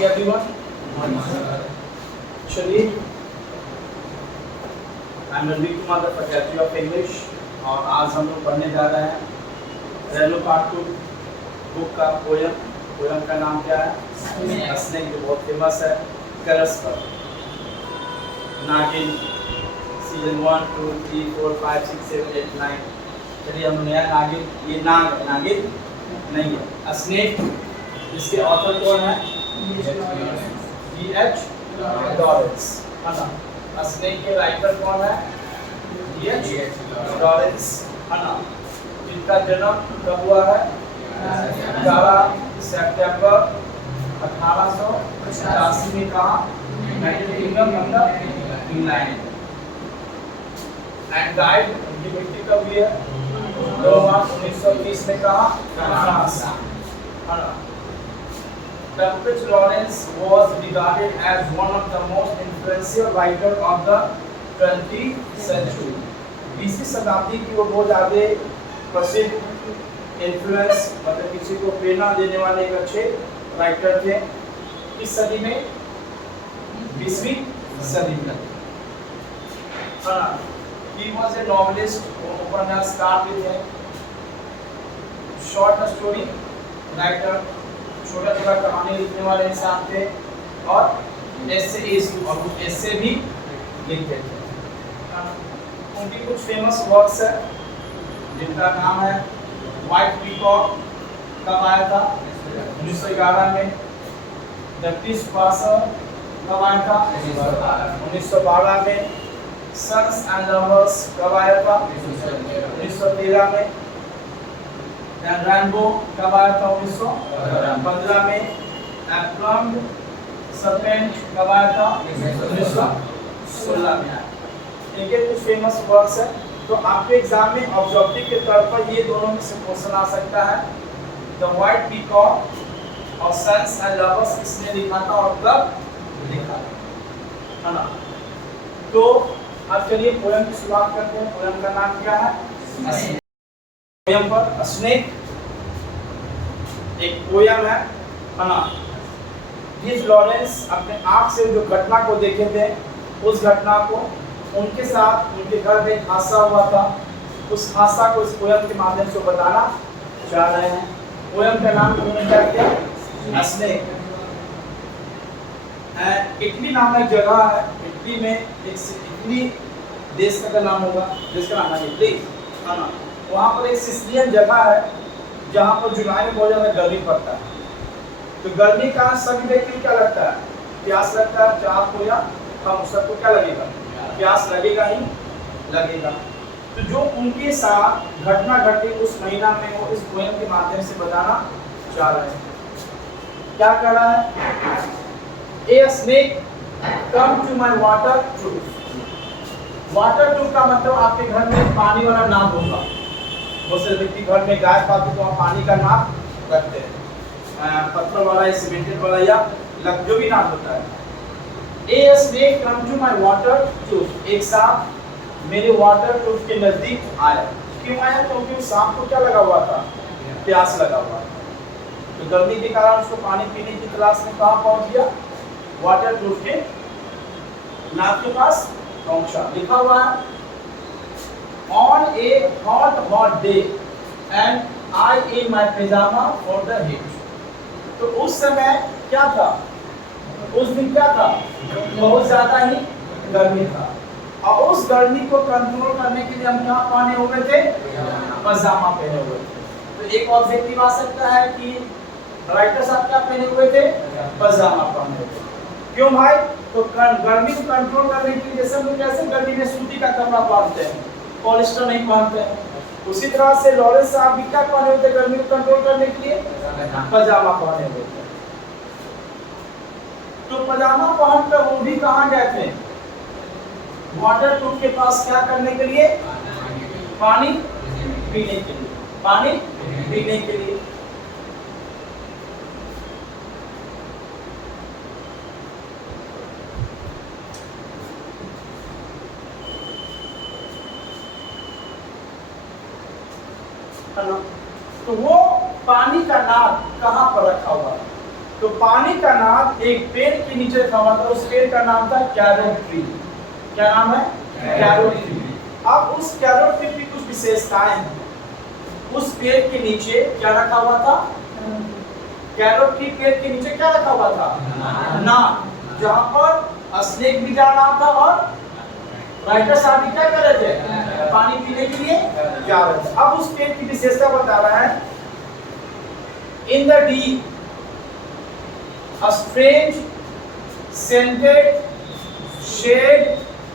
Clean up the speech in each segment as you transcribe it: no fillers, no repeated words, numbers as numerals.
Morning everyone. चलिए, I am Ranveer Kumar, the faculty of English, और आज हम लोग पढ़ने जा रहे हैं रेलो पार्ट 2 बुक का पोयम का नाम क्या है? स्नेक, जो बहुत फेमस है करस पर। नागिन सीजन 1 2 3 4 5 6 7 8 9। चलिए, हम नया नागिन, ये नागिन नहीं है, स्नेक। इसके ऑथर कौन है? D.H. लॉरेंस, है ना। स्नेक के राइटर कौन है? D.H. लॉरेंस, है ना। जिनका जन्म कब हुआ है? 11 सितंबर 1885 में। कहा? यूनाइटेड किंगडम, मतलब इंग्लैंड। एंड डाइड, उनकी मृत्यु कब हुई है? 2 मार्च 1930 में। कहा? फ्रांस, है ना। W.H. Lawrence was regarded as one of the most influential writers of the 20th century. 20वीं शताब्दी की वो बहुत ज़्यादा प्रसिद्ध, इन्फ्लुएंस मतलब किसी को प्रेरणा देने वाले एक अच्छे राइटर थे। किस सदी में? 20वीं सदी में। He was a novelist, उपन्यासकार भी थे, शॉर्ट स्टोरी राइटर, छोटा छोटा कहानी लिखने वाले इंसान थे, और ऐसे भी लिखते थे। उनकी कुछ फेमस वर्क्स है जिनका नाम है व्हाइट पीकॉक। कब आया था? 1911 में। द टिश पासर कब आया था? 1912 में। सन्स एंड लवर्स कब आया था? 1913 में। रैनबो कब आया था? 1915 में। एप्लम्ड सर्पेंट कब आया था? 1916 में आया। इनके कुछ फेमस वर्क्स हैं। तो आपके एग्जाम में ऑब्जेक्टिव के तौर पर ये दोनों में से क्वेश्चन आ सकता है। द व्हाइट पीकॉक और सन्स एंड लवर्स किसने लिखा था और कब लिखा था, है ना। तो अब चलिए पोएम की शुरुआत करते हैं। पोएम का नाम क्या है? पोएम पर स्नेक एक पोएम है ना। D.H. लॉरेंस अपने आँख से जो घटना को देखे थे, उस घटना को उनके साथ उनके घर में एक हादसा हुआ था, उस हादसा को इस पोएम के माध्यम से बताना चाह रहे हैं। पोएम का नाम उन्होंने क्या किया? स्नेक। इटली नामक जगह है। इटली में एक इटली देश का नाम होगा, देश का नाम है इटली, है ना। वहाँ पर एक सिसिलियन जगह है जहाँ पर जुलाई में बहुत ज़्यादा गर्मी पड़ता है। तो गर्मी का सभी व्यक्ति को क्या लगता है? प्यास लगता है, चाह को या हम सबको क्या लगेगा? प्यास लगेगा ही लगेगा। तो जो उनके साथ घटना घटी उस महीना में, वो इस पोएम के माध्यम से बताना चाह रहे हैं। क्या कह रहा है? A snake come to my water trough. Water trough का मतलब आपके घर में पानी वाला नाव होगा। बहुत से व्यक्ति घर में गाय पालते तो पानी का नाव रखते हैं, पत्थर वाला या सीमेंटेड वाला या जो भी नाव होता है। A snake come to my water trough, एक सांप मेरे वाटर ट्रूफ के नजदीक आया। क्यों आया? क्योंकि उस सांप को क्या लगा हुआ था? प्यास लगा हुआ था। तो गर्मी के कारण उसको पानी पीने की तलाश में कहाँ पहुंच गया? वाटर ट्रूफ के नाव के पास पहुंचा। लिखा हुआ है On a hot day and I in my pajama for the heat। तो उस समय क्या था? उस दिन क्या था? बहुत ज्यादा ही गर्मी था, और उस गर्मी को कंट्रोल करने के लिए हम क्या पहने हुए थे? पजामा पहने हुए थे। तो एक ऑब्जेक्टिव आ सकता है कि राइटर साहब क्या पहने हुए थे? पजामा पहने हुए थे। क्यों भाई? तो गर्मी को कंट्रोल करने के लिए, जैसे हम लोग कैसे गर्मी में सूती का कपड़ा पहनते हैं, पॉलिस्टर नहीं पहनते हैं, उसी तरह से लॉरेंस साहब भी क्या पहने हुए थे गर्मी को कंट्रोल करने के लिए? पजामा पहने हुए थे। तो पजामा पहनकर वो भी कहाँ गए थे? वाटर ट्रूफ के पास। क्या करने के लिए? पानी पीने के लिए। पानी पीने के लिए। तो वो पानी का नाद कहाँ पर रखा हुआ है? तो पानी का नाद एक पेड़ के नीचे रखा हुआ था, उस पेड़ का नाम था कैरोट ट्री। क्या नाम है? Carrot tree. अब उस कैरोट ट्री की कुछ विशेषताएं हैं। उस पेड़ के नीचे क्या रखा हुआ था? कैरोट ट्री पेड़ के नीचे क्या रखा हुआ था? नाद, जहां पर स्नेक भी जा रहा था और राइटर्स आदि क्या कर रहे थे? पानी पीने के लिए जा रहे थे। अब उस पेड़ की विशेषता बता रहा है, in the deep a strange scented shade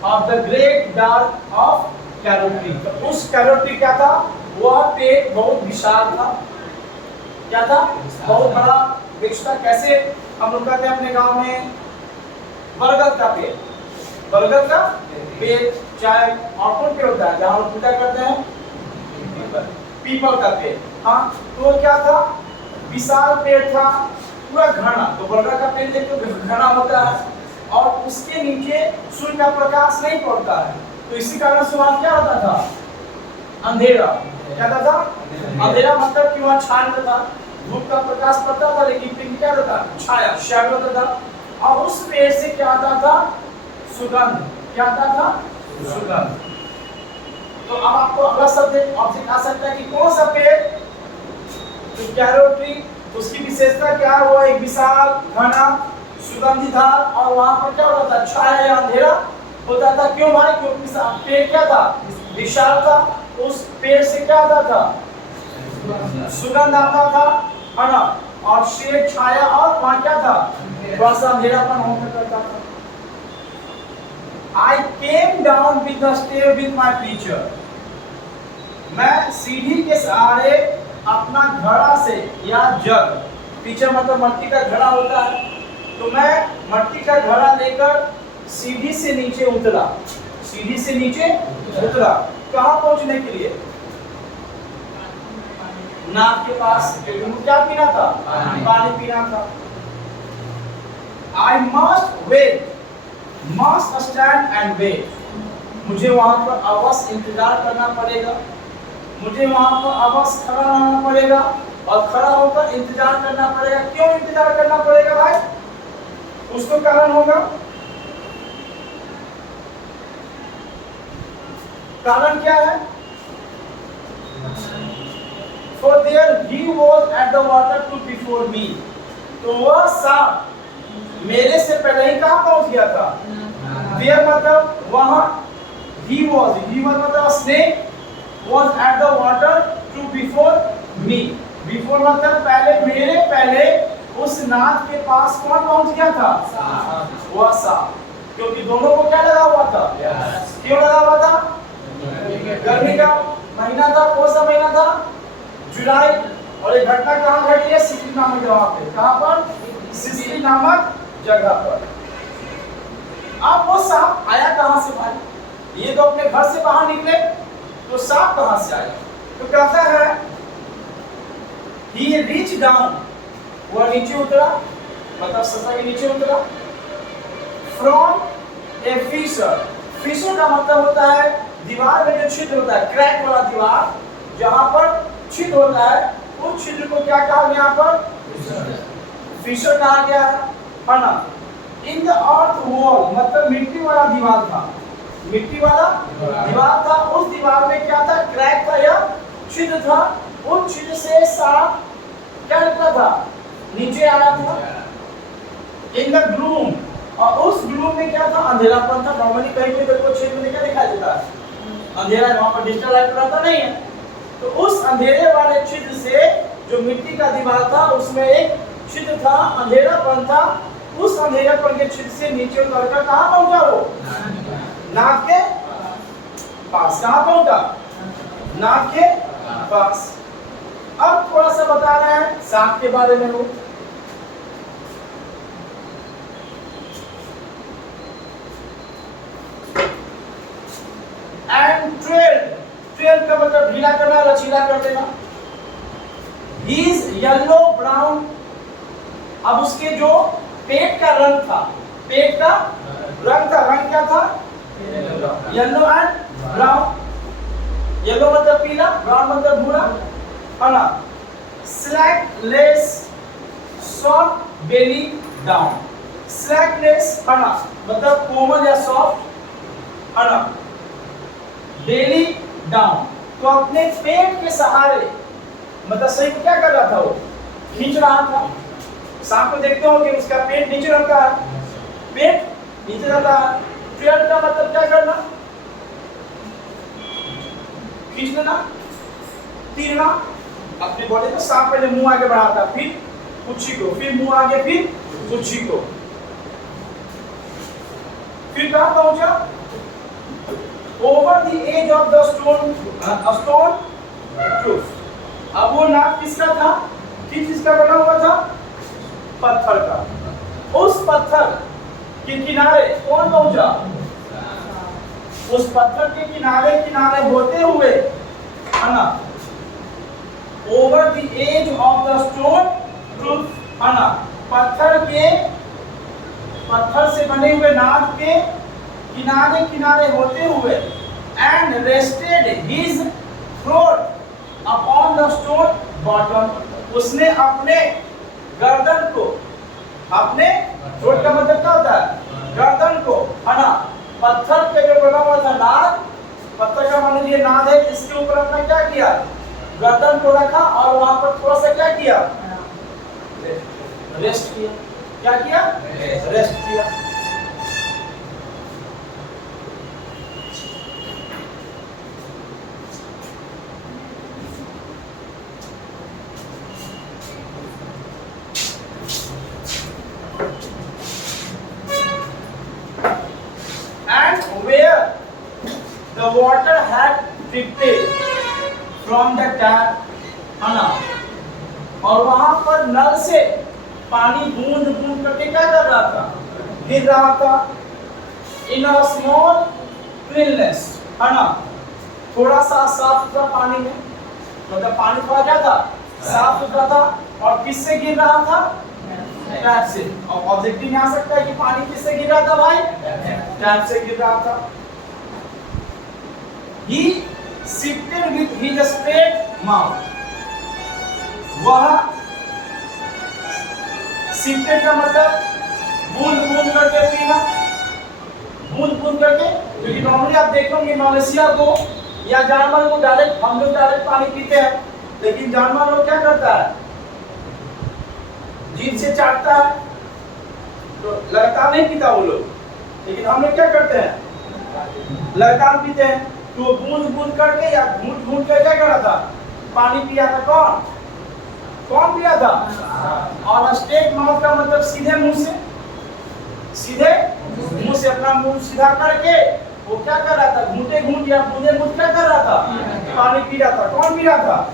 of the great dark of carrot tree। तो उस कैरोट ट्री क्या था? वह पेड़ बहुत विशाल था। क्या था? बहुत बड़ा वृक्ष था। कैसे हम लोग कहते हैं अपने गांव में बरगद का पेड़, बरगद का पेड़, चाहे और कौन पेड़ होता है जहां हम पूजा करते हैं? पीपल का पेड़। हाँ, तो क्या था? विशाल पेड़ था, पूरा घना। तो बरगद का पेड़ देखो घना होता है और उसके नीचे सूर्य का प्रकाश नहीं पड़ता है, तो इसी कारण से वहां क्या होता था? अंधेरा। क्या था? अंधेरा मतलब कि वहां छाया था, धूप का प्रकाश पड़ता था लेकिन फिर क्या होता? छाया, शैडो होता था। और उस पेड़ से क्या आता था? सुगंध। क्या आता था? सुगंध। तो अब आपको अगला सब्जेक्ट ऑब्जेक्ट आ सकता है कि कौन सा पेड़? तो कैरोट ट्री, उसकी विशेषता क्या है? वो एक विशाल, घना, सुगंधिधार और वहां पर क्या होता था? छाया या अंधेरा होता था। क्यों भाई? क्योंकि पेड़ क्या था? विशाल था। उस पेड़ से क्या आता था? सुगंध आता था, है ना? और शेड, छाया, और वहां क्या था? थोड़ा सा अंधेरापन होता करता था। I came down with the stair with my preacher। मैं सीढ़ी के सहारे अपना घड़ा से या जग, पीछे मतलब मट्टी का घड़ा होता है, तो मैं मट्टी का घड़ा लेकर सीढ़ी से नीचे उतरा। सीढ़ी से नीचे उतरा कहाँ पहुंचने के लिए? नाद के पास। क्योंकि क्या पीना था? पानी पीना था। I must wait, must stand and wait। मुझे वहां पर अवश्य इंतजार करना पड़ेगा, मुझे वहां पर अवश्य खड़ा रहना पड़ेगा और खड़ा होकर इंतजार करना पड़ेगा। क्यों इंतजार करना पड़ेगा भाई? उसको कारण होगा। कारण क्या है? For there he was at the water to before me। तो वह सांप मेरे से पहले ही कहाँ पहुंच गया था? There मतलब वहां, he was मतलब snake was at the water to before me। before मतलब पहले, मेरे पहले उस नाद के पास कौन पहुंच गया था? वह सांप। क्योंकि दोनों को क्या लगा हुआ था? क्यों लगा हुआ था? गर्मी का महीना था। कौन सा महीना था? जुलाई। और ये घटना कहाँ घटी है? सिसिली नामक जगह पे। कहाँ पर? सिसिली नामक जगह पर। अब वो सांप आया कहाँ से भाई? ये तो अपने घर से बाहर निकले, तो सांप कहां से आया? तो कहता है he reached down, वह नीचे उतरा, मतलब सतह के नीचे उतरा, from a fissure। fissure का मतलब होता है दीवार में जो छिद्र होता है, क्रैक वाला दीवार, जहां पर छिद्र होता है, उस छिद्र को क्या कहा गया? यहाँ पर fissure कहा गया है ना? in the earth wall मतलब मिट्टी वाला दीवार था, मिट्टी वाला दीवार था। उस दीवार में क्या था? क्रैक था या छिद्र था। उस छिद्र से सांप क्या निकला था? नीचे आया था। इन द ग्लूम, और उस ग्लूम में क्या था? अंधेरापन था। नॉर्मली कहीं भी देखो छिद्र में क्या दिखाई देता है? अंधेरा। वहां पर डिजिटल लाइट रहता नहीं है। तो उस अंधेरे वाले छिद्र से जो मिट्टी का दीवार था उसमें एक छिद्र था, अंधेरापन था। उस अंधेरापन के छिद्र से नीचे उतरकर कहाँ पहुंचा? वो नाक के पास। कहां पहुंचा? नाक के पास। अब थोड़ा सा बता रहे हैं सांप के बारे में। वो एंड ट्रेल का मतलब ढीला करना, लचीला कर देना। He is yellow brown. अब उसके जो पेट का रंग था, पेट का रंग था, रंग क्या था? Yellow and brown. येलो मतलब पीला, ब्राउन मतलब भूरा, है ना? स्लैक लेस शॉर्ट बेली डाउन। स्लैकनेस है ना, मतलब कोमल या सॉफ्ट है ना, बेली डाउन। तो अपने पेट के सहारे मतलब सही क्या कर रहा था, वो खींच रहा था। सांप को देखते हो कि उसका पेट नीचे रहता है, पेट नीचे रहता है। ट्रेल का मतलब क्या करना, खींच लेना, तीरना। अपनी बॉडी को सांप पहले मुंह आगे बढ़ाता, फिर पुच्छी को, फिर मुंह आगे, फिर पुच्छी को, फिर कहां पहुंचा, over the edge of the stone proof. अब वो नाक किसका था, किस चीज का बना हुआ था, पत्थर का। उस पत्थर के किनारे कौन पहुंचा, उस पत्थर के किनारे किनारे होते हुए है ना, over the edge of the stone proof है ना, पत्थर से बने हुए नाक के किनारे किनारे होते हुए, and rested his throat upon the stone bottom. उसने अपने गर्दन को, अपने थ्रोट का मतलब क्या होता है, गर्दन को है ना, पत्थर पे जो बना हुआ था नाद, पत्थर का मान लीजिए नाद है, इसके ऊपर अपना क्या किया, गर्दन को रखा और वहां पर थोड़ा सा क्या किया, रेस्ट किया। क्या किया, रेस्ट किया। The water had drifted from the tap, है ना, और वहां पर नल से पानी बूंद बूंद करके क्या कर रहा था, गिर रहा था। In a small cleanliness, है ना, थोड़ा सा साफ सुथरा पानी में, मतलब पानी थोड़ा क्या था, साफ सुथरा था। और किससे गिर रहा था, टैप से। और ऑब्जेक्टिव में आ सकता है कि पानी किससे गिर रहा था भाई, टैप से गिर रहा था। He sipped with his straight mouth. वह sipped का मतलब बूंद बूंद करके पीना, बूंद बूंद करके। क्योंकि नॉर्मली आप देखोगे मवेशिया को या जानवर को डायरेक्ट, हम लोग डायरेक्ट पानी पीते हैं, लेकिन जानवर लोग क्या करता है, जीभ से चाटता है, तो लगातार नहीं पीता वो लोग। लेकिन हम लोग क्या करते हैं, लगातार पीते हैं। तो बूंद बूंद करके या घूंट घूंट करके क्या कर रहा था, पानी पिया था। कौन पिया था, और स्ट्रेट माउथ का मतलब सीधे मुंह से, सीधे मुंह से अपना मुंह सीधा करके वो क्या कर रहा था, घूंटे घूंट या बूंदे बूंद क्या कर रहा था, पानी पी रहा था। कौन पी रहा था,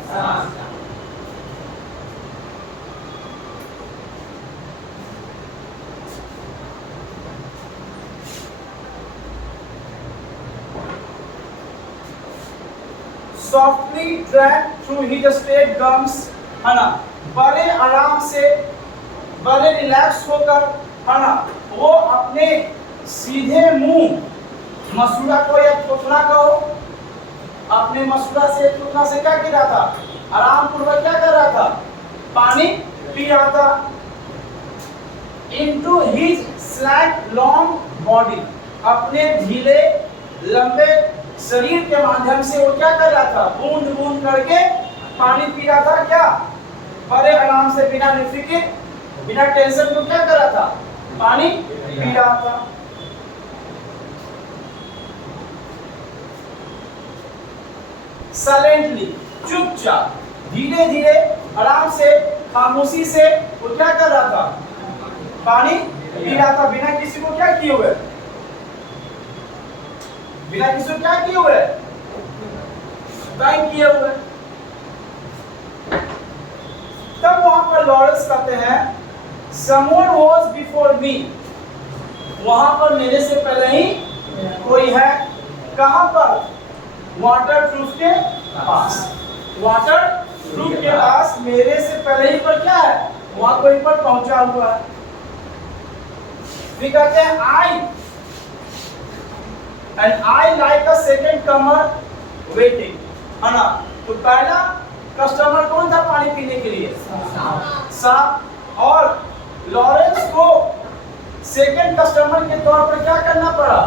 softly drank through his straight gums, है ना, बड़े आराम से, बड़े रिलैक्स होकर, है ना, वो अपने सीधे मुंह, मसूड़ा को या थोथना को, अपने मसूड़ा से थोथना से क्या कर रहा था, आराम पूर्वक क्या कर रहा था, पानी पी रहा था। Into his slack long body, अपने ढीले लंबे शरीर के माध्यम से वो क्या कर रहा था, बूंद बूंद करके पानी पी रहा था। क्या, बड़े आराम से, बिना निफिक्र, बिना टेंशन को क्या कर रहा था, पानी पी रहा था। साइलेंटली, चुपचाप, धीरे धीरे, आराम से, खामोशी से वो क्या कर रहा था, पानी पी रहा था, बिना किसी को क्या किए हुए, बिना किसी को क्या किए हुए, टाइम किए हुए। तब वहां पर लॉरेंस कहते हैं, someone was before me, वहां पर मेरे से पहले ही कोई है। कहां पर, वाटर ट्रूथ के पास, वाटर ट्रूथ के पास मेरे से पहले ही पर क्या है, वहां कोई पर पहुंचा हुआ है। फिर कहते हैं I like a second comer waiting, है ना। तो पहला कस्टमर कौन था पानी पीने के लिए, सांप। और लॉरेंस को सेकंड कस्टमर के तौर पर क्या करना पड़ा?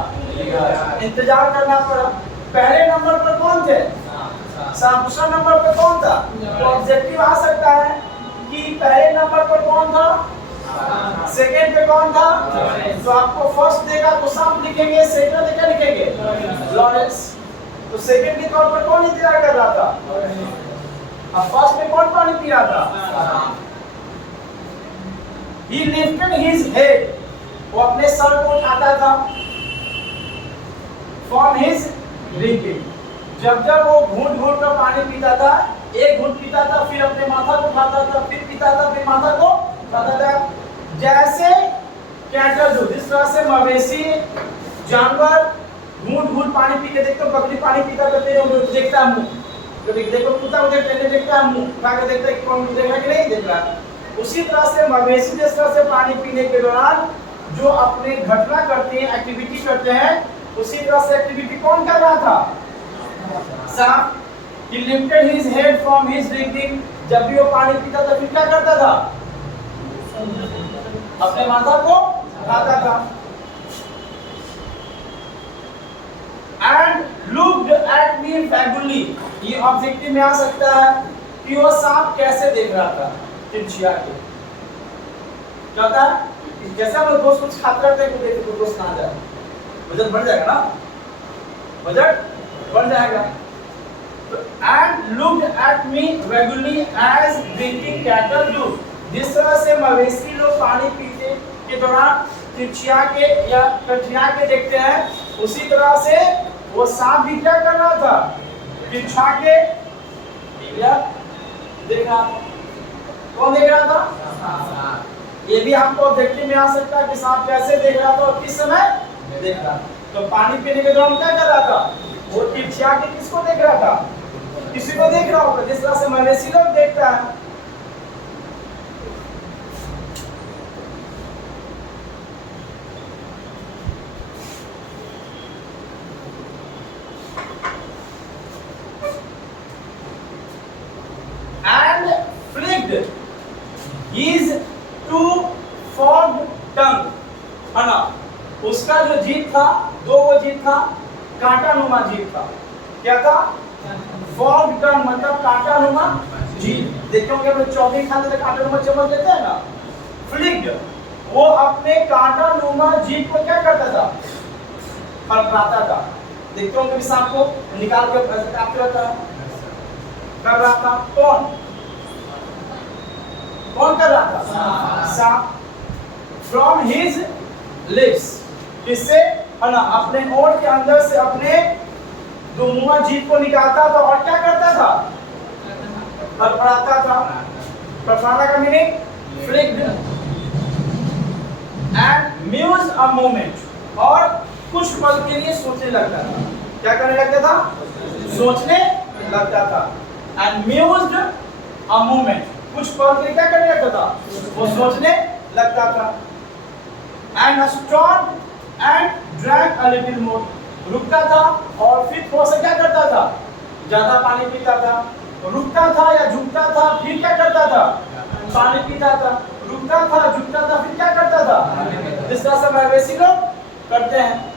इंतजार करना पड़ा। पहले नंबर पर कौन थे? साहब। दूसरा नंबर पर कौन था? तो ऑब्जेक्टिव आ सकता है कि पहले नंबर पर कौन था, सेकंड पे कौन था। तो आपको फर्स्ट देगा तो साफ लिखेंगे, सेकंड देगा लिखेंगे लॉरेंस। तो सेकंड के तौर पर कौन इंतजार कर रहा था? अब फर्स्ट में कौन पानी पी रहा था? He lifted his head, वो अपने सर को उठाता था from his drinking। जब जब वो घूंट घूंट कर पानी पीता था, एक घूंट पीता था फिर अपने माथा को उठाता था, फिर पीता था फिर माथा को उठाता था। जैसे कैटल जो जिस तरह से मवेशी जानवर घूंट घूंट पानी पी के देखते हो, बकरी पानी पीता करते हो देखता है मुंह, कभी देखो कुत्ता मुझे पहले देखता है मुंह उठा के देखता है कि कौन देख रहा है कि नहीं देख रहा। उसी तरह से मवेशी जिस तरह से पानी पीने के दौरान जो अपने घटना करते हैं, एक्टिविटी करते हैं, उसी तरह से एक्टिविटी कौन कर रहा था? सांप। He lifted his head from his drinking, जब भी वो पानी पीता था फिर क्या करता था? अपने माथा को उठाता था। And looked at me vaguely, ये ऑब्जेक्टिव में आ सकता है कि वो सांप कैसे देख रहा था तिरछिया के। क्या होता है? जैसे हम रोज कुछ खाते रहते हैं, देखो तो रोज कहाँ जाए, वजन बढ़ जाएगा ना, बजट बढ़ जाएगा। तो and looked at me vaguely as drinking cattle do, जिस तरह से मवेशी लोग पानी पीते के दौरान तिरछिया के या कठिया के देखते हैं, उसी तरह से वो सांप भी क्या कर रहा था? तिरछा के या देख रहा था। कौन देख रहा था? ये भी आपको ऑब्जेक्टिव में आ सकता है कि सांप कैसे देख रहा था और किस समय देख रहा था। तो पानी पीने के दौरान क्या कर रहा था? वो तिरछिया के किसको देख रहा था? किसी को देख रहा होगा, जिस तरह से मवेशी लोग देखता है। And flicked his two forked tongue, है ना? उसका जो जीभ था, दो वो जीभ था, कांटा नुमा जीभ था। क्या था? फॉर्क्ड टंग मतलब कांटा नुमा जीभ। देखते होंगे अपने चौमिन खाते थे कांटा नुमा चम्मच देते हैं ना। फ्लिक्ड, वो अपने कांटा नुमा जीभ को क्या करता था? फड़फड़ाता था। देखते होंगे कि सांप को निकाल के ऐसे काटते रहता है, कर रहा था। कौन कौन कर रहा था? सांप। फ्रॉम हिज लिप्स, किससे? है ना, अपने होंठ के अंदर से अपने दुमुआ जीभ को निकालता था और क्या करता था? फड़फड़ाता था। फड़फड़ाना का meaning flicked. And muse a moment, और कुछ पल के लिए सोचने लगता था। क्या करने लगता था? सोचने लगता था। एंड म्यूज्ड अ मोमेंट, कुछ पल के लिए क्या करने लगता था? वो सोचने लगता था। And stop and drank a little more, रुकता था और फिर थोड़ा सा क्या करता था? ज्यादा पानी पीता था। रुकता था या झुकता था, फिर क्या करता था? पानी पीता था। रुकता था, झुकता था, फिर क्या करता था? जिस तरह से मवेशी लोग करते हैं।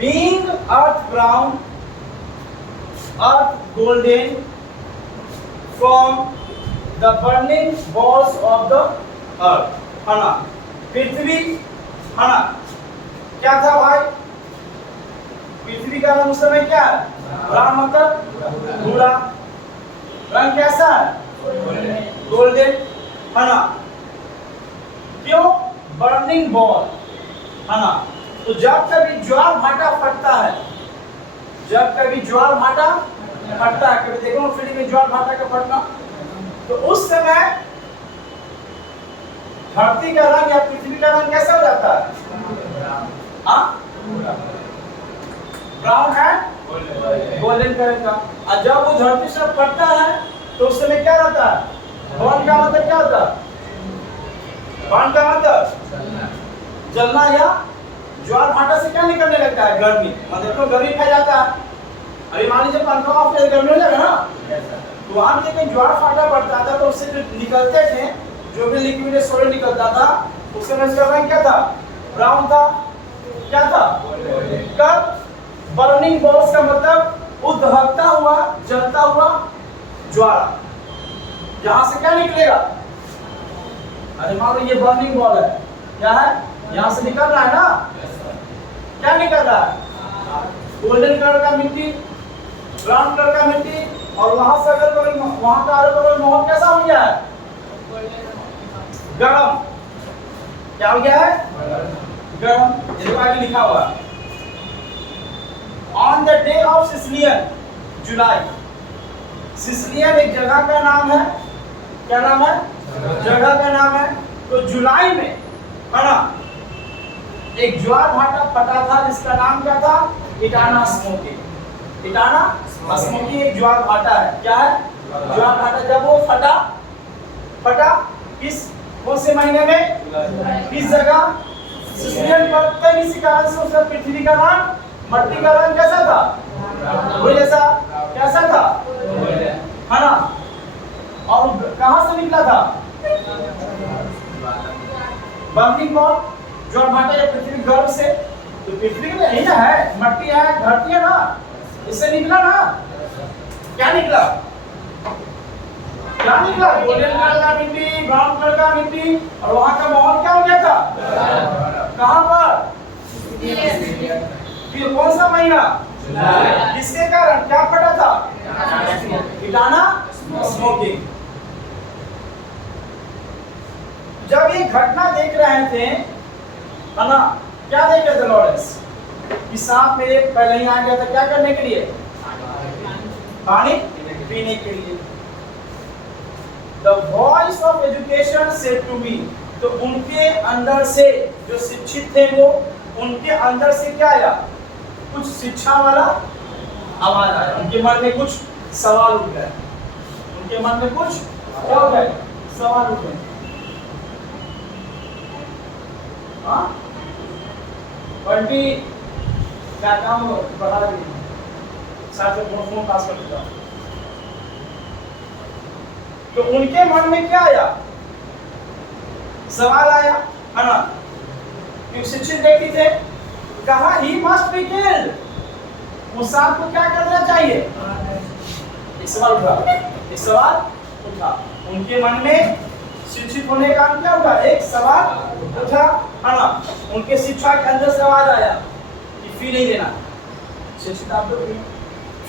Being earth brown, earth golden from the burning balls of the earth, है ना? पृथ्वी, है ना? क्या था भाई? पृथ्वी का रंग उस समय क्या है? ब्राउन मतलब भूरा। रंग कैसा है? गोल्डन, है ना? क्यों? बर्निंग बॉल, है ना? तो जब कभी ज्वार भाटा फटता है, जब कभी ज्वार भाटा फटता है, कभी देखो फिल्म में ज्वार भाटा का फटना, तो उस समय धरती का रंग या पृथ्वी का रंग कैसा हो जाता है? हाँ, ब्राउन है गोल्डन कलर का। और जब वो धरती से फटता है तो उस समय क्या रहता है? बर्न का मतलब क्या होता है? बर्न का मतलब जलना या ज्वार भाटा से क्या निकलने लगता है? गर्मी। मतलब तो गर्मी फैल जाता है। अरे मान लीजिए पंखा ऑफ है, गर्मी हो जाएगा ना, तो वहां पे कहीं ज्वार भाटा पड़ता था तो उससे जो निकलते थे, जो भी लिक्विड सॉलिड निकलता था, उससे उसका रंग क्या था? ब्राउन था। क्या था? कब? बर्निंग बॉल्स का मतलब उद्भवता हुआ, जलता हुआ ज्वाला। यहां से क्या निकलेगा? अरे मान लो ये बर्निंग बॉल है, क्या है? यहां से निकल रहा है ना, क्या निकल रहा है? गोल्डन कलर का मिट्टी, ब्राउन कलर का मिट्टी, और वहां से अगर वहां का अगल बगल माहौल कैसा हो गया है? गरम। क्या हो गया है? गरम। इसके आगे लिखा हुआ है on the day of Sicilian July. Sicilian एक जगह का नाम है। क्या नाम है? जगह का नाम है। तो जुलाई में है ना, एक ज्वार भाटा फटा था जिसका नाम क्या था? इटाना स्मोकी। इटाना स्मोकी एक ज्वार भाटा है। क्या है? ज्वार भाटा। जब वो फटा किस कौन से महीने में? किस जगह? सिसिलियन पर। इसी कारण से उसका पृथ्वी का रंग, मट्टी का रंग कैसा था? वो जैसा। कैसा था? है ना। और कहां से निकला था? बर्निंग बॉल, ज्वार भाटा या पृथ्वी गर्भ से। तो पृथ्वी में यही ना है, मट्टी है, धरती है ना, इससे निकला ना। क्या निकला? क्या निकला? गोल्डन कलर का मिट्टी, ब्राउन कलर का मिट्टी, और वहां का माहौल क्या हो गया था? कहां पर? फिर कौन सा महीना? किसके कारण क्या फटा था? इटाना स्मोकिंग। जब ये घटना देख रहे थे, है ना, क्या देख रहे थे लॉरेंस? कि सांप मेरे पहले ही आ गया था। क्या करने के लिए? पानी पीने के लिए। The voice of education said to me, तो उनके अंदर से, जो शिक्षित थे वो, उनके अंदर से क्या आया? कुछ शिक्षा वाला आवाज आया। उनके मन में कुछ सवाल उठ गए। उनके मन में कुछ क्या हो गए? सवाल उठ गए। हाँ, बंटी क्या काम बढ़ा रही है? साथ में फोन पास कर देता। तो उनके मन में क्या आया? सवाल आया, है ना। क्योंकि शिक्षित व्यक्ति थे, कहा ही मस्ट बी किल्ड। वो सांप को क्या करना चाहिए? एक सवाल उठा। एक सवाल उठा उनके मन में। शिक्षित होने का क्या होगा? एक सवाल उठा, है ना। उनके शिक्षा के अंदर से आवाज आया कि फी नहीं देना। शिक्षित आप लोग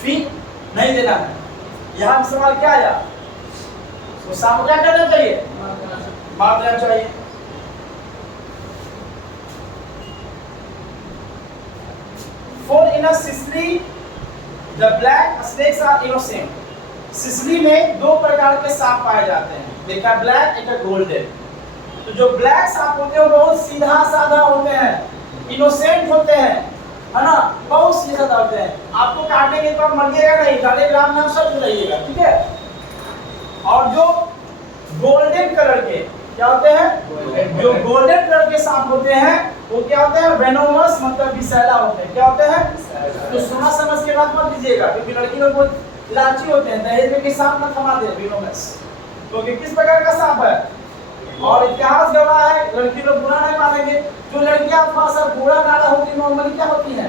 फी नहीं देना है। यहाँ सवाल क्या आया? तो सांप को क्या करना चाहिए? मार देना चाहिए। For in a Sicily, the black snakes are innocent. Sicily में दो प्रकार के सांप पाए जाते हैं, एक है ब्लैक, एक है गोल्डन। तो जो ब्लैक सांप होते हैं वो बहुत सीधा साधा होते हैं, इनोसेंट होते हैं, है ना, बहुत सीधा साधा होते हैं। आपको काटेंगे तो आप मरिएगा नहीं, गाले ग्राम नाम सब रहिएगा, ठीक है। और जो गोल्डन कलर के क्या होते हैं? जो गोल्डन कलर के सांप होते हैं वो क्या होते हैं? वेनोमस, मतलब विषैला होते हैं। क्या होते हैं? तो सुना समझ के बात मत दीजिएगा, क्योंकि लड़की लोग बहुत लालची होते हैं, दहेज में भी सांप न थमा दे। वेनोमस तो किस प्रकार का सांप है? और इतिहास गवाह है, लड़की लोग बुरा नहीं मानेंगे। जो लड़कियां थोड़ा सा बुरा नाला होती है, नॉर्मली क्या होती है?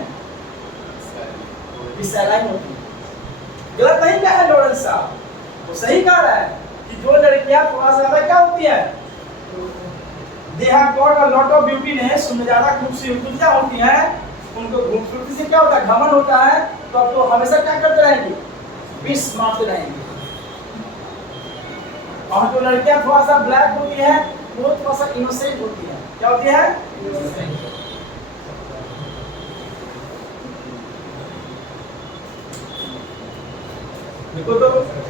विषैला ही होती है। गलत नहीं कहा है लॉरेंस साहब, वो सही कह रहा है कि जो लड़कियां थोड़ा सा ज्यादा क्या होती है? They have got a lot of beautiness, उनमें ज्यादा खूबसूरतियां होती हैं। उनको खूबसूरती से क्या होता है? घमंड होता है। तो अब तो हमेशा क्या करते रहेंगे? विष मारते रहेंगे। और जो लड़कियां थोड़ा सा ब्लैक होती हैं वो थोड़ा सा इनोसेंट होती है। क्या होती है? देखो तो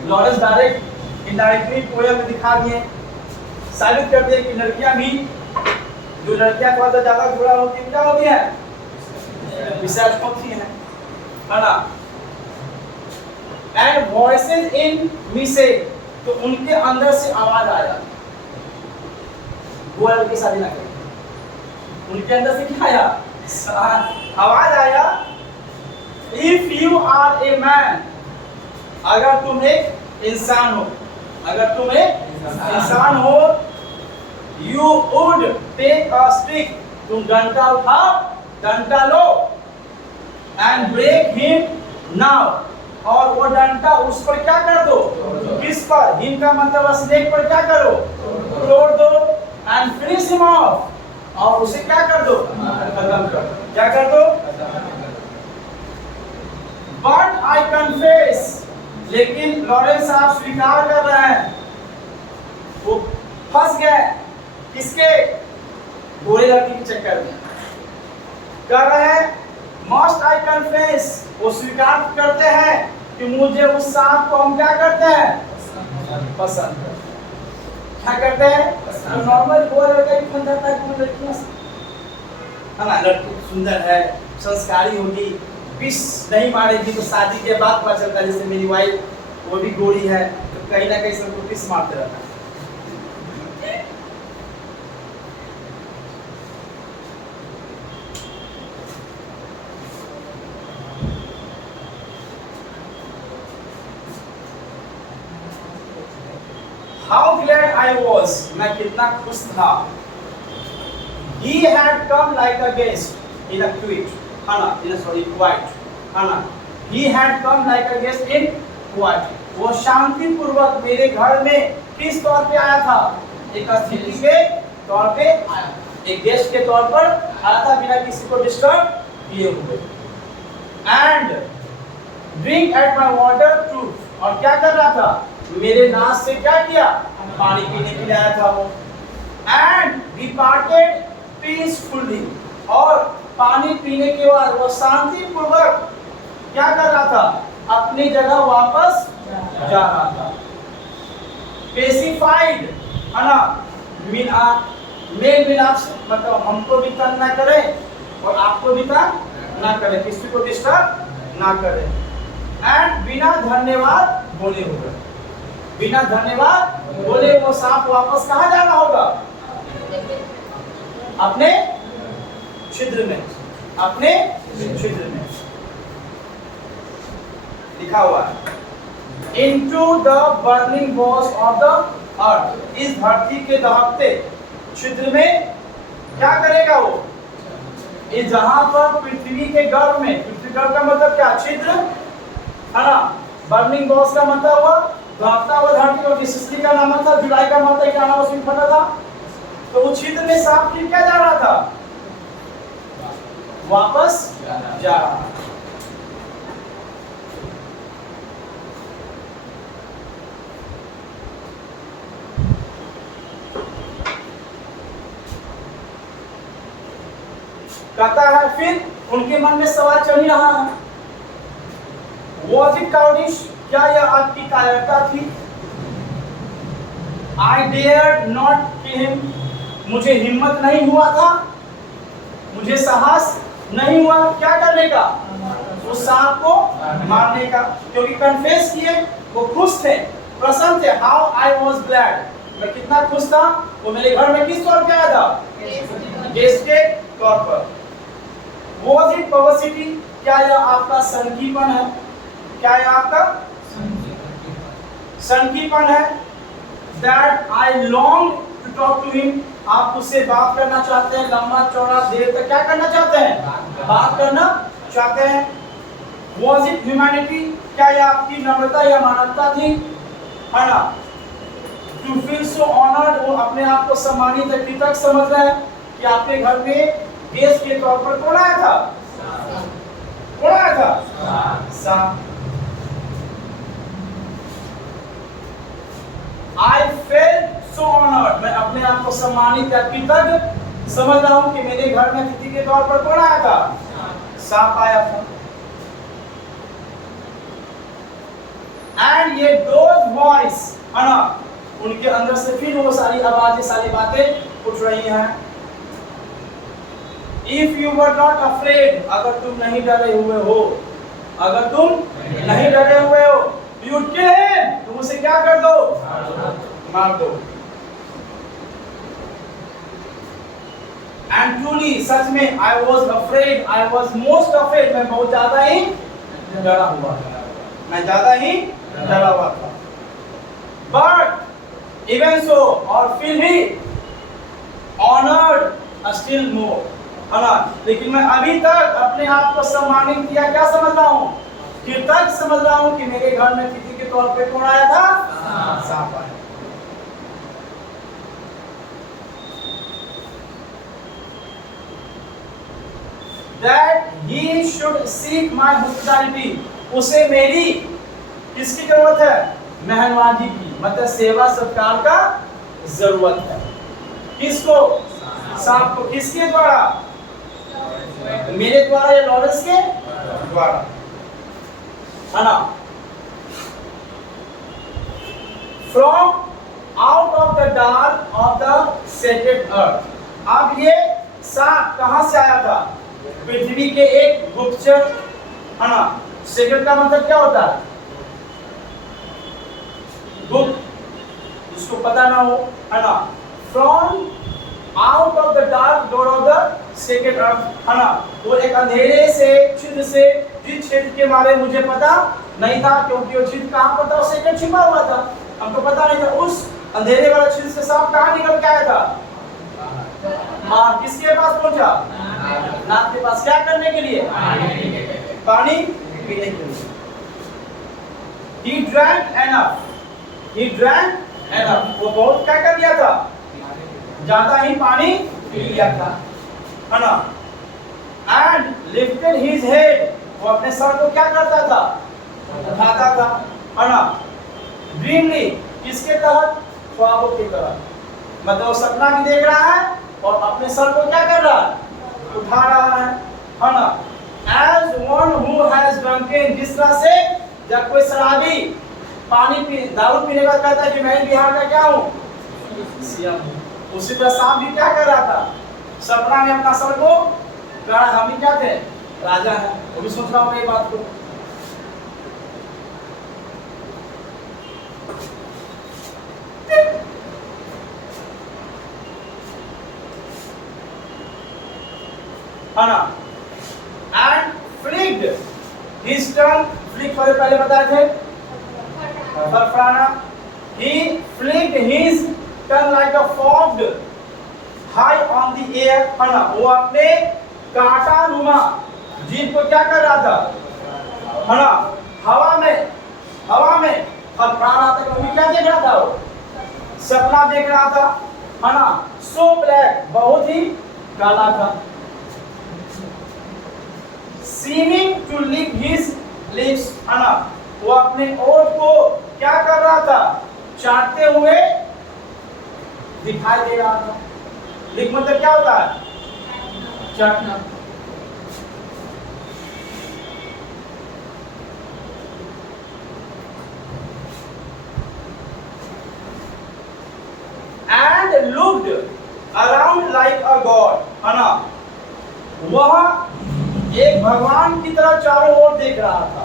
लॉरेंस डायरेक्ट इनडायरेक्टली पोएम में दिखा दिए, साबित कर दिए कि लड़कियां भी, जो लड़कियां थोड़ा सा ज्यादा बुरा होती है क्या होती है? विषैला होती है ना। एंड वॉइसेस इन मी से, तो उनके अंदर से आवाज आया। वो लड़की शादी ना करें, उनके अंदर से क्या आया? आवाज आया, if you are a man, अगर तुम एक इंसान हो, अगर तुम एक इंसान हो, you would take a stick, तुम डंडा उठाओ, डंडा लो, एंड ब्रेक हिम नाउ, और वो डंडा उस पर क्या कर दो? किस पर? हिम का मतलब स्नेक पर क्या करो? तोड़ दो, एंड फिनिश हिम ऑफ, और उसे क्या कर दो? खत्म कर दो। क्या कर दो? बट आई कन्फेस, लेकिन लॉरेंस साहब स्वीकार कर रहे हैं, वो फंस गए किसके? गोरे लड़की के चक्कर में। कर रहे हैं मस्ट आई कन्फेस, वो स्वीकार करते हैं कि मुझे उस सांप को हम क्या करते हैं? पसंद करते हैं। क्या करते हैं? तो नॉर्मल गोरे लड़का ही पसंद करता है कि लड़कियां है ना, लड़की सुंदर है, संस्कारी होगी, पिस नहीं मारेगी, तो शादी के बाद पता चलता है, जैसे मेरी वाइफ वो भी गोरी है, तो कहीं ना कहीं सबको पिस मारते रहता है। How glad I was, मैं कितना खुश था। He had come like a guest in a quiet, है ना, quiet, है ना। He had come like a guest in quiet, वो शांति पूर्वक मेरे घर में किस तौर पे आया था? एक अतिथि के तौर पे आया, एक गेस्ट के तौर पर आया था, बिना किसी को डिस्टर्ब किए हुए। And drink at my water too, और क्या कर रहा था? मेरे नाक से क्या किया? पानी पीने के लिए आया था वो। एंड डिपार्टेड पीसफुली, और पानी पीने के बाद वो शांति पूर्वक क्या कर रहा था? अपनी जगह वापस जा रहा था। पेसिफाइड, है ना, मेल मिलाप से मतलब हमको भी तंग ना करे और आपको भी तंग ना करे, किसी को डिस्टर्ब ना करे। एंड बिना धन्यवाद बोले हुए, बिना धन्यवाद बोले वो सांप वापस कहाँ जाना होगा? अपने छिद्र में, अपने छिद्र में। लिखा हुआ है Into the burning balls of the earth, इस धरती के दहकते छिद्र में क्या करेगा वो? इस जहां पर पृथ्वी के गर्भ में, पृथ्वी गर्भ का मतलब क्या? छिद्र, है ना। बर्निंग बॉल्स का मतलब हुआ दहकता हुआ धरती, और सिसली का नाम था, जुलाई का मतलब क्या नाम उसमें फटा था, तो वो छिद्र में सांप क्या जा रहा था? वापस जा रहा था। कहता है फिर उनके मन में सवाल चल ही रहा है, Was it cowardice? क्या यह आपकी कायरता थी? I dared not kill him, मुझे हिम्मत नहीं हुआ था, मुझे साहस नहीं हुआ क्या करने का? उस सांप को मारने का, क्योंकि कन्फेस किए, वो खुश थे, प्रसन्न थे। How I was glad, मैं कितना खुश था। वो मेरे घर में किस तौर पे आया था? गेस्ट के तौर पर। Was it perversity? क्या यह आपका सनकीपन है? क्या यह आपका सनकीपन है? That I long to talk to him, आप उससे बात करना चाहते हैं, लंबा चौड़ा देर तक क्या करना चाहते हैं? बात करना चाहते हैं। Was it humanity? क्या यह आपकी नम्रता या मानवता थी, है ना? To feel so honored, वो अपने आप को सम्मानित कृतज्ञ समझ रहे हैं कि आपके घर में गेस्ट के तौर पर कौन आया था? कौन आया था? सांप। I felt so honored, मैं अपने आप को सम्मानित या कृतज्ञ समझ रहा हूँ कि मेरे घर में अतिथि के तौर पर कौन आया था? सांप आया था। And ये those voice, है ना, उनके अंदर से फिर वो सारी आवाजें, सारी बातें उठ रही हैं। If you were not afraid, अगर तुम नहीं डरे हुए हो, अगर तुम नहीं डरे हुए हो, You kill him, तुम उसे क्या कर दो? मार दो। And truly, सच में I was afraid, I was most afraid, मैं बहुत ज्यादा ही डरा हुआ था, मैं ज्यादा ही डरा हुआ था। But even so, और फिर भी honored still more, है ना? लेकिन मैं अभी तक अपने आप को सम्मानित किया, क्या समझ रहा हूँ? कृतज्ञ समझ रहा हूँ कि मेरे घर में अतिथि के तौर पे कौन आया था? सांप आया। That he should seek my hospitality, उसे मेरी किसकी जरूरत है? मेहमानवाजी की, मतलब सेवा सत्कार का जरूरत है। किसको? सांप को। किसके द्वारा? मेरे द्वारा या लॉरेंस के द्वारा, है ना? From out of the dark of the sacred earth, अब ये सांप कहां से आया था? पृथ्वी के एक गुप्तचर, है ना? सेक्रेट का मतलब क्या होता है? गुप्त, जिसको पता ना हो, है ना? From out of the dark door of the sacred earth, है ना? वो एक अंधेरे से, छिद्र से, जिस क्षेत्र के बारे में मुझे पता नहीं था, क्योंकि वो छिद्र कहाँ पर था? वो सेक्रेट छिपा हुआ था, हमको पता नहीं था। उस अंधेरे वाले छिद्र से सांप कहाँ निकल के आया था? मां किसके पास पहुंचा? नाथ के पास। क्या करने के लिए? पानी पीने के लिए। He drank enough. He drank enough. वो बहुत क्या कर लिया था? ज्यादा ही पानी पी लिया था, है ना? And lifted his head. वो अपने सर को क्या करता था? उठाता था, है ना? Dreamily. किसके तहत? ख्वाबों के तहत। मतलब वो सपना भी देख रहा है और अपने सर को क्या कर रहा है? उठा रहा है ना? As one who has drunken, जिस तरह से जब कोई शराबी दारू पीने का कहता है कि मैं बिहार का क्या हूँ? सीएम हूँ, उसी तरह सांप भी क्या कर रहा था? सपना में अपना सर को कहा हम ही क्या थे? राजा है। वो भी सोच रहा हूँ ये बात को। है ना? And flicked his tongue, flick पहले बताए थे, फड़फड़ाना। He flicked his tongue like a forked high on the air, है ना? वो अपने कांटा नुमा जीभ को क्या कर रहा था? है ना? हवा में फड़फड़ा रहा था। क्योंकि क्या देख रहा था? वो सपना देख रहा था, है ना? So black, बहुत ही काला था। Seeming to lick his lips, है ना? वो अपने ओठ को क्या कर रहा था? चाटते हुए दिखाई दे रहा था। लिक मतलब क्या होता है? चाटना। And looked around like a god, है ना? वह एक भगवान की तरह चारों ओर देख रहा था।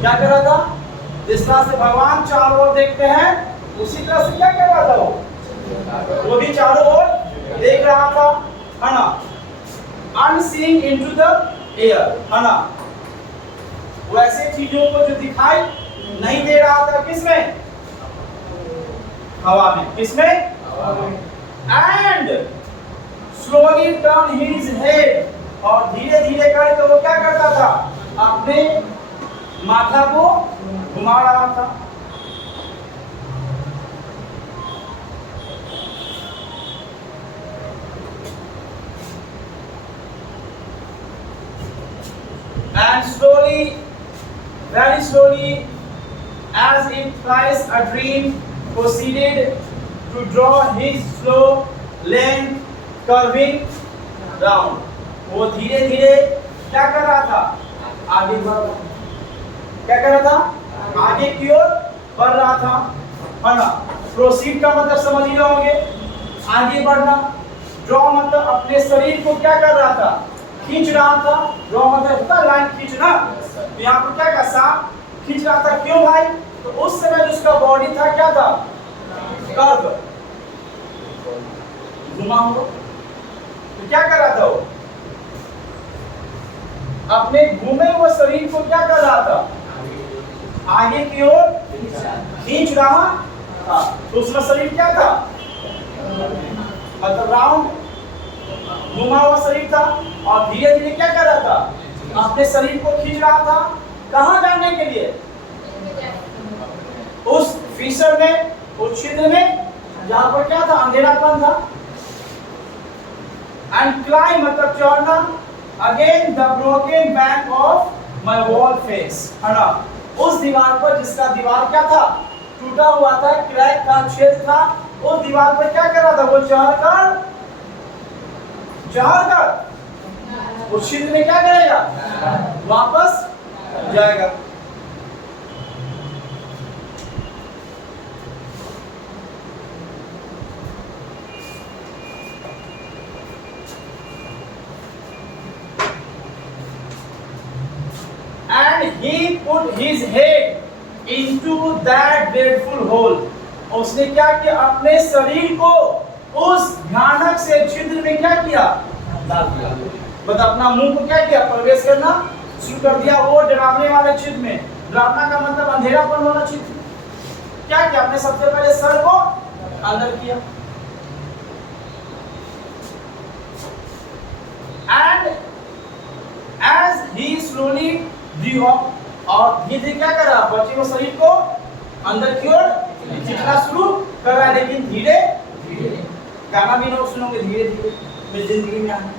क्या कर रहा था? जिस तरह से भगवान चारों ओर देखते हैं, उसी तरह से क्या कर रहा था? वो भी चारों ओर देख रहा था, है ना? Unseeing into the air, है ना? वैसे चीजों को जो दिखाई नहीं दे रहा था, किसमें? हवा में। किसमें? And slowly turn his head, और धीरे धीरे करके वो क्या करता था? अपने माथा को घुमा रहा था। And slowly, very slowly, as if twice a dream, proceeded to draw his slow length curving round. वो धीरे धीरे क्या कर रहा था? आगे बढ़ रहा। क्या कर रहा था? आगे की ओर बढ़ रहा था, है ना? प्रोसीड का मतलब समझ ही होंगे, आगे बढ़ना। ड्रॉ मतलब अपने शरीर को क्या कर रहा था? खींच रहा था। ड्रॉ मतलब लाइन खींचना। तो यहाँ पर क्या का सांप खींच रहा था। क्यों भाई? तो उस समय जो उसका बॉडी था क्या था, कर्व, घुमा हुआ। तो क्या कर रहा था वो, अपने घूमे हुए शरीर को क्या कर रहा था, आगे की ओर खींच रहा था। तो उसका शरीर क्या था, मतलब राउंड घुमा हुआ शरीर था, और धीरे धीरे क्या कर रहा था, अपने शरीर को खींच रहा था। कहां जाने के लिए, उस फीसर में, उस छिद्र में जहां पर क्या था, अंधेरापन था। एंड क्लाइम मतलब चढ़ना, again the broken back of my wall face, है ना, उस दीवार पर जिसका दीवार क्या था, टूटा हुआ था, क्रैक का छेद था, उस दीवार पर क्या कर रहा था वो, चढ़कर उस छिद्र में क्या करेगा, वापस जाएगा। And he put his head into that dreadful hole. उसने क्या किया, अपने शरीर को उस भयानक से छिद्र में क्या किया, डाल दिया। मतलब अपना मुंह को क्या किया, प्रवेश करना शुरू कर दिया वो डरावने वाले छिद्र में। डरावना का मतलब अंधेरापन वाला छिद्र। क्या किया, अपने सबसे पहले सर को अंदर किया, and as he slowly drew up, और धीरे क्या कर रहा, बच्चे को शरीर को अंदर की ओर खींचना शुरू कर रहा है, लेकिन धीरे धीरे। गाना भी लोग सुनोगे धीरे धीरे, मैं जिंदगी में आना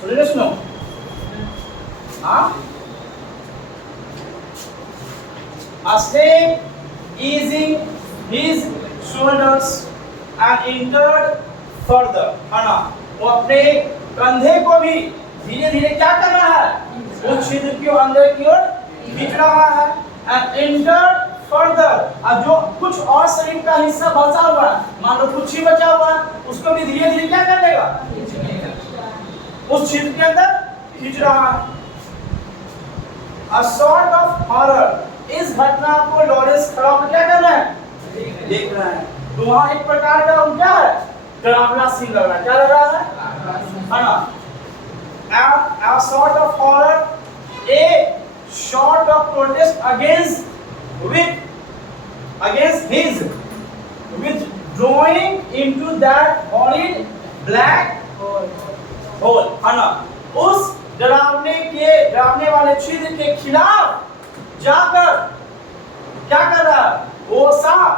सुनो, सुनो हाँ। A snake easing his shoulders and entered further, है ना, वो अपने कंधे को भी धीरे धीरे क्या कर रहा है, उस छिद्र के अंदर की ओर खींच रहा है। एंड एंटर फर्दर, अब जो कुछ और शरीर का हिस्सा बचा हुआ है, मान लो कुछ ही बचा हुआ है, उसको भी धीरे धीरे क्या कर देगा, उस छिद्र के अंदर खींच रहा है। A sort of horror, इस घटना को लॉरेंस खड़ा होकर क्या कर रहा है, देख रहा है। तो वहां एक प्रकार का क्या है, डरावना सीन लग रहा है। क्या लग रहा है ना, a sort of horror, a sort of protest against his withdrawing into that horrid black hole, है ना, उस डरावने वाले छिद्र के खिलाफ जाकर क्या कर रहा है, वो सांप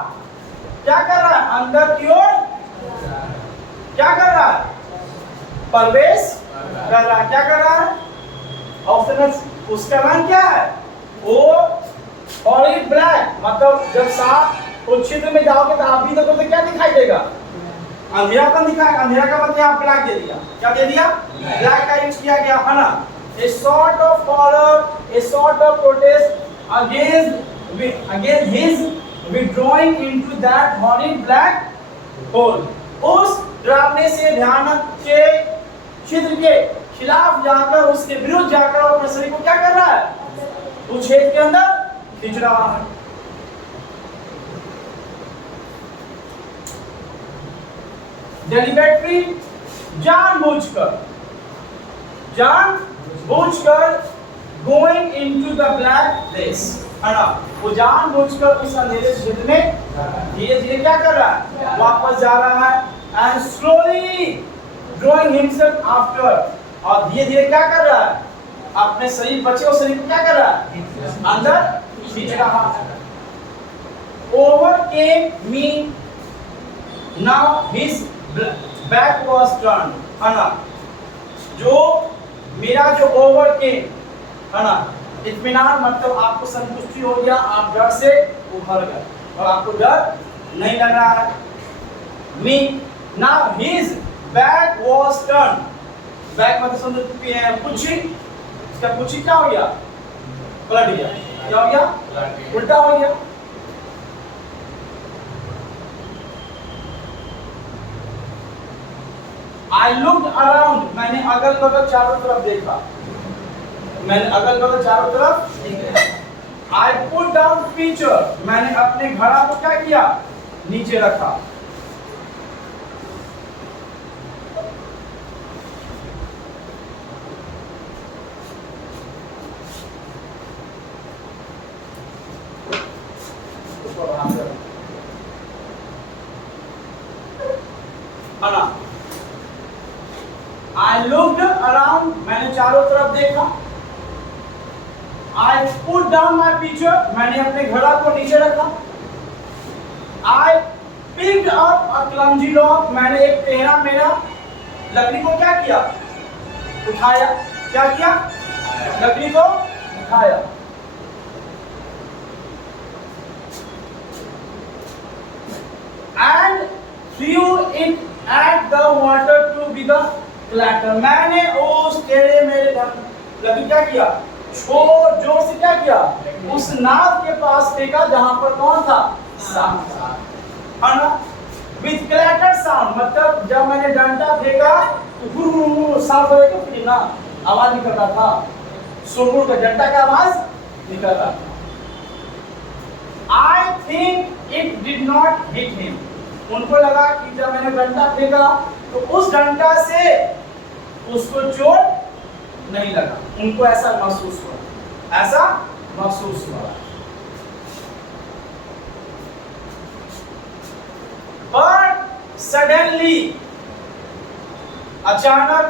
क्या कर रहा है, अंदर की ओर क्या कर रहा है, प्रवेश कर रहा है। क्या कर रहा है, और उसका रंग क्या है, वो हॉरिड ब्लैक, मतलब जब सांप उस छिद्र में जाओगे तो आप भी देखो तो क्या दिखाई देगा, अंधेरापन दिखाएगा। अंधेरा का मतलब यहाँ ब्लैक दे दिया, क्या दे दिया, ब्लैक का यूज किया गया, है ना। A sort of horror, a sort of protest against his withdrawing into that horrid black hole, उस डरावने से भयानक के छिद्र के खिलाफ जाकर, उसके विरुद्ध जाकर अपने शरीर को क्या कर रहा है, उस छेद के अंदर खींच रहा है। डेलिबरेटली, जानबूझकर going into the black place, है ना, वो जानबूझकर उस अंधेरे क्षेत्र में धीरे धीरे क्या कर रहा है, वापस जा रहा है। And slowly drawing himself after, और धीरे धीरे क्या कर रहा है, अपने शरीर, बचे हुए शरीर को क्या कर रहा है, अंदर खींच रहा है। Overcame me, now his back was turn, है ना, जो मेरा जो ओवरकेम, है ना, इत्मीनान मतलब आपको संतुष्टि हो गया, आप डर से उभर गए और आपको डर नहीं लग रहा है। Me now his back was turn, back मतलब समझो पुच्छी, इसका पुच्छी क्या हो गया, पलट गया। क्या हो गया, उल्टा हो गया। I looked around, मैंने अगल बगल चारों तरफ देखा। मैंने अगल बगल चारों तरफ। आई पुट डाउन पिक्चर, मैंने अपने घड़ा को क्या किया, नीचे रखा। I looked around, मैंने चारों तरफ देखा। I put down my pitcher, मैंने अपने घड़ा को नीचे रखा। I picked up a clumsy log, मैंने एक टेढ़ा मेढ़ा लकड़ी को क्या किया, उठाया। क्या किया, लकड़ी को उठाया। And threw it at the water to be the clatter, मैंने उस टेढ़े मेढ़े लकड़ी क्या किया, जोर से क्या किया, उस नाव के पास फेंका जहां पर कौन था, सांप था, है ना। विथ क्लैटर साउंड, मतलब जब मैंने डंडा फेंका तो साउंड हो रहा फिर ना आवाज निकल रहा था, सुरगुर का डंडा का आवाज निकल रहा था। I think it did not hit him, उनको लगा कि जब मैंने डंडा फेंका तो उस डंडा से उसको चोट नहीं लगा, उनको ऐसा महसूस हुआ, ऐसा महसूस हुआ। But suddenly, अचानक,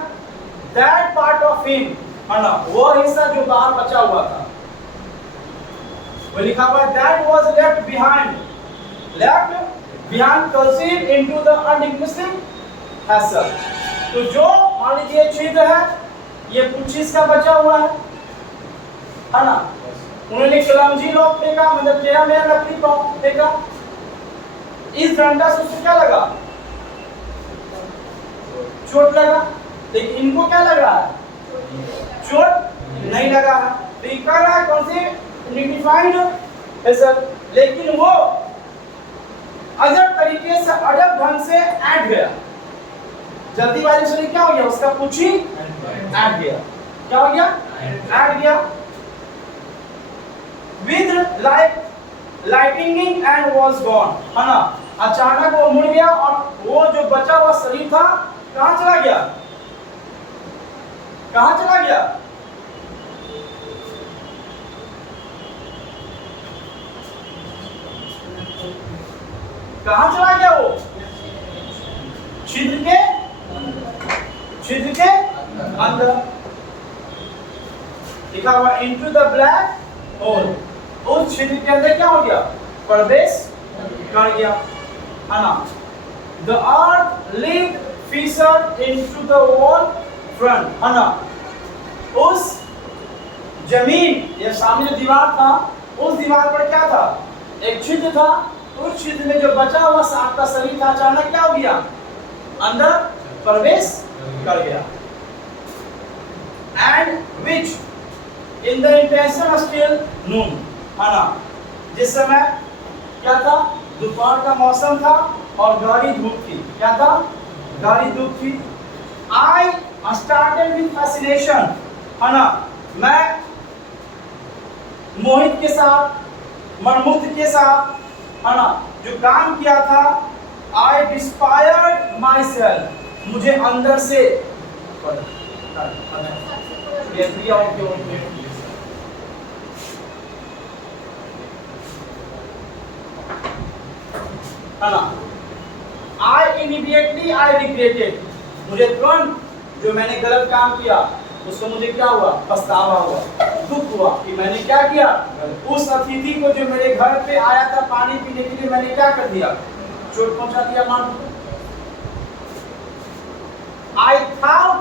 that part of him, है ना, वो हिस्सा जो बाहर बचा हुआ था, वो लिखा हुआ that was left behind conceived into the undiagnosed hassle, तो जो मान लीजिए छिद्र है, ये पुच्छिस का बचा हुआ है ना। उन्होंने क्लमजी लॉक फेंका, मतलब टेढ़ा मेढ़ा लकड़ी को फेंका। इस डंडा से उसको क्या लगा, चोट लगा, लेकिन इनको क्या लग रहा है, चोट नहीं लगा है। तो ये कर रहा है कौन से डिफाइंड हैसल, लेकिन वो अजब तरीके से, अजब ढंग से ऐड गया। जल्दीबाजी से क्या हो गया, उसका पुच्छी ऐड गया। क्या हो गया, ऐड गया। With lightning and was gone, है ना। अचानक वो मुड़ गया और वो जो बचा हुआ शरीर था कहां चला गया, कहां चला गया, कहां चला गया, वो छिद्र के अंदर। लिखा हुआ इनटू द ब्लैक होल, उस छिद्र के अंदर क्या हो गया, प्रवेश कर गया, है ना। The earth lead fisher into the wall front, है ना। उस जमीन, ये सामने जो दीवार था, उस दीवार पर क्या था, एक छिद्र था। उस छिद्र में जो बचा हुआ सांप का शरीर था, अचानक क्या हो गया, अंदर प्रवेश कर गया। And which in the intention still noon, है ना, जिस समय क्या था, दोपहर का मौसम था और गहरी धूप थी। क्या था, गहरी धूप थी। आई स्टार्टेड विद फैसिनेशन, है ना, मैं मोहित के साथ, मनमुग्ध के साथ, है ना, जो काम किया था। आई डिस्पायर्ड माई सेल्फ, मुझे अंदर से है ना। आई इमीडिएटली आई रिग्रेटेड, मुझे तुरंत जो मैंने गलत काम किया उसको मुझे क्या हुआ, पछतावा हुआ, दुख हुआ कि मैंने क्या किया, उस अतिथि को जो मेरे घर पे आया था पानी पीने के लिए, मैंने क्या कर दिया, चोट पहुंचा दिया मान। आई थॉट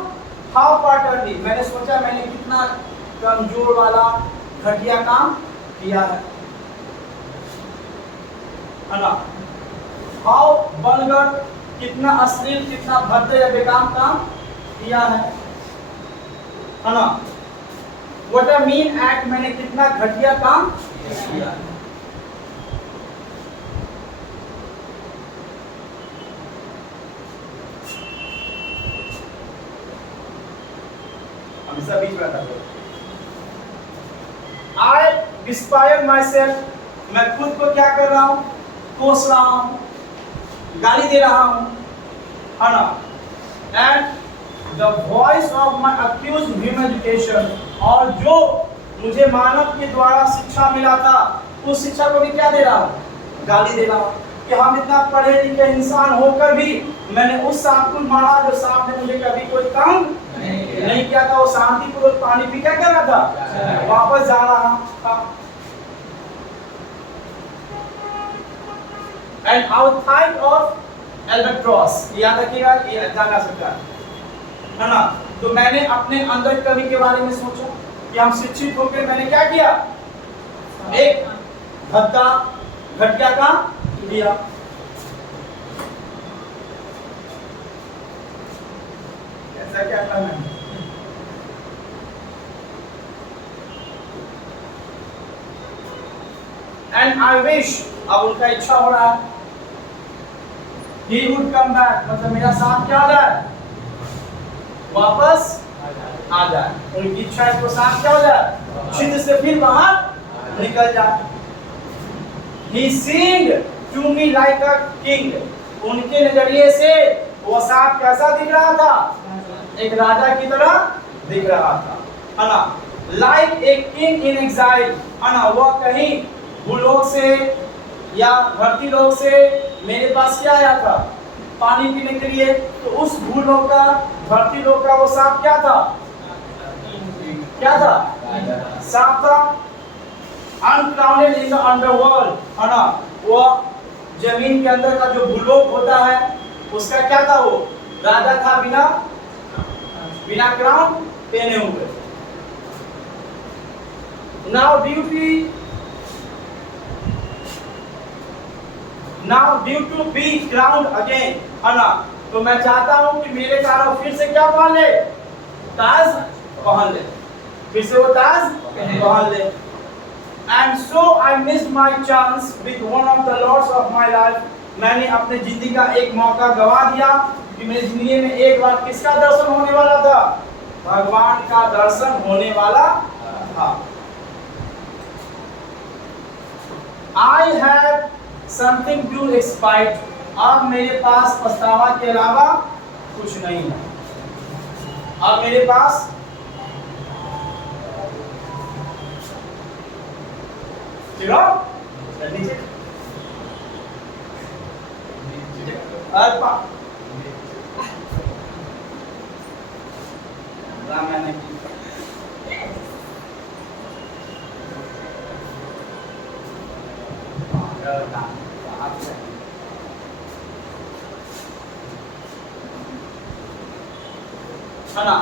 हाउ पार्टनली, मैंने सोचा मैंने कितना कमजोर वाला घटिया काम किया है ना। हाउ वल्गर, कितना अश्लील, कितना भद्द या बेकाम काम किया है ना। व्हाट अ मीन एक्ट, मैंने कितना घटिया काम किया है। हमेशा बीच में आता है। डिस्पायर माई सेल्फ, मैं खुद को क्या कर रहा हूँ, कोस रहा हूँ, गाली दे रहा हूँ, है ना। And the voice of my accuse humiliation, और जो मुझे मानव के द्वारा शिक्षा मिला था उस शिक्षा को भी क्या दे रहा हूँ, गाली दे रहा हूँ। कि हम इतना पढ़े लिखे इंसान होकर भी मैंने उस सांप को मारा जो सांप ने मुझे कभी कोई काम नहीं किया था। वो शांतिपूर्वक पानी पी क्या कर रहा था, वापस जा रहा था। एंड आउटसाइड ऑफ एल्बाट्रॉस, याद रखिएगा, ये जाना सकता है ना। तो मैंने अपने अंदर कवि के बारे में सोचा कि हम शिक्षित होकर मैंने क्या किया, एक भद्दा घटिया का दिया। ऐसा क्या करना है, एंड आई विश, अब उनका इच्छा हो रहा है, he would come back, मतलब मेरा सांप क्या हो जाए, वापस आ जाए। उनकी इच्छा है तो सांप क्या हो जाए, छिद्र से फिर बाहर निकल जाए। He seemed to me like a king, उनके नजरिए से वो सांप कैसा दिख रहा था, एक राजा की तरह दिख रहा था, है ना। Like a king in exile, है ना, वो कहीं भूलोक से या धरती लोक से मेरे पास क्या आया था, पानी पीने के लिए। तो उस भूलोक का, धरती लोक का वो सांप क्या था, क्या था, सांप था। अनक्राउडेड इन द अंडरवर्ल्ड, है ना, वो जमीन के अंदर का जो भूलोक होता है उसका क्या था, वो राजा था, बिना क्राउन पहने हुए। Now due to be crowned again, है ना, तो मैं चाहता हूं कि मेरे कारण फिर से क्या पहन ले, ताज पहन ले, फिर से वो ताज पहन ले। And so I missed my chance with one of the lords of my life, मैंने अपने जिंदगी का एक मौका गवा दिया कि मेरी जिंदगी में एक बार किसका दर्शन होने वाला था, भगवान का दर्शन होने वाला था। I have something to expite, अब मेरे पास पछतावा के अलावा कुछ नहीं है। अब मेरे पास नीचे है ना।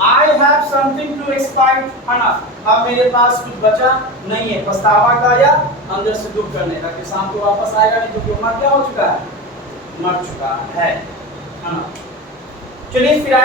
I have something to expite, है ना, अब मेरे पास कुछ बचा नहीं है पछतावा का या अंदर से दुख करने का कि शाम को वापस आएगा नहीं, क्योंकि उम्र क्या हो चुका है, मर चुका है ना। चलिए फिर